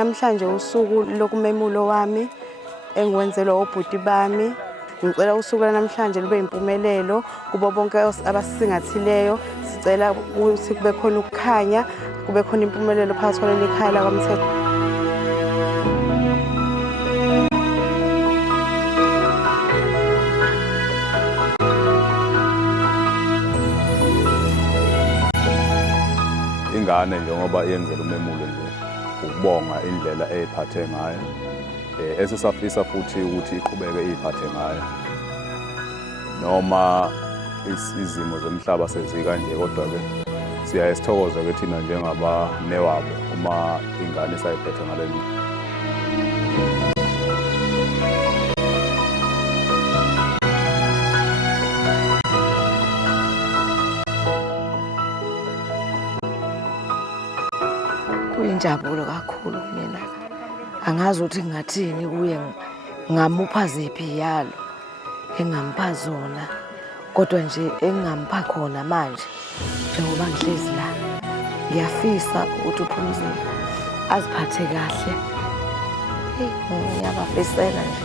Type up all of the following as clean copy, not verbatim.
Namhlanje usuku lokumemulo wami engiwenzelwa obhuti bami. Ngicela usuku namhlanje lube impumelelo kubo bonke abasisingathileyo. Sicela ukuthi kube khona ukukhanya, kube khona impumelelo phakathi kwaleli khaya laKwaMthetho. Ingane njengoba yenzela umemulo nje ukubonga indlela eziphathe ngayo, esisafisa futhi ukuthi iqhubeke iziphathe ngayo noma izimo zomhlaba sezika nje, kodwa-ke siyaye sithokoze-ke thina njengabanewabo uma ingane isayiphethe ngaleli. Kuyinjabulo kakhulu kumina. Angazi ukuthi ngingathini kuye, ngamupha ziphi yalo engamupha zona, kodwa nje engamupha khona manje njengoba ngihlezi la. Ngiyafisa ukuthi uPhumzile aziphathe kahle. Ngiyabafisela nje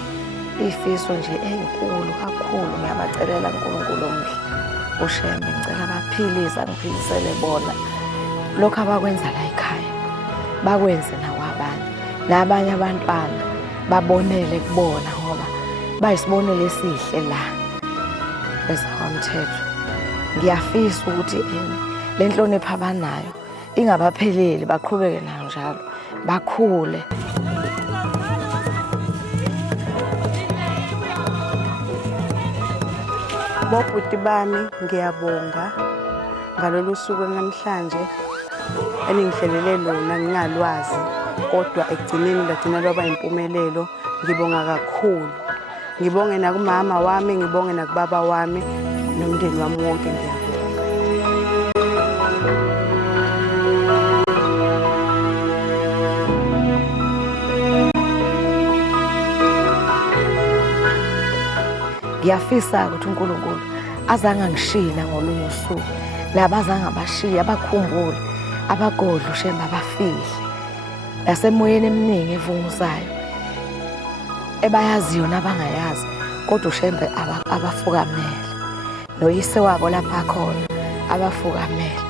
izifiso nje ezinkulu kakhulu. Ngiyabacelela uNkulunkulu omuhle uShembe, ngicela baphilise, angiphilisele bona lokho abakwenza la ekhaya, bakwenze nakwabanye, nabanye abantwana babonele kubona ngoba bayisibonele esihle la kwezaKwaMthetho. Ngiyafisa ukuthi le nhlonipho abanayo ingabapheleli, baqhubeke nayo njalo, bakhule. Bobhuti bami, ngiyabonga ngalolu suku namhlanje eningihlelele lona. Ngingalwazi, kodwa ekugcineni lagcina lwaba impumelelo. Ngibonga kakhulu. Ngibonge nakumama wami, ngibonge nakubaba wami nomndeni wami wonke. Ngiyabonga. Ngiyafisa ukuthi uNkulunkulu azange angishila ngolunye usuku, labazange abashiya abakhumbule, abagodla uShembe, abafihle nasemoyeni eminingi evungusayo ebayaziyo nabangayazi, kodwa uShembe abafukamele, noyise wabo lapha khona abafukamele.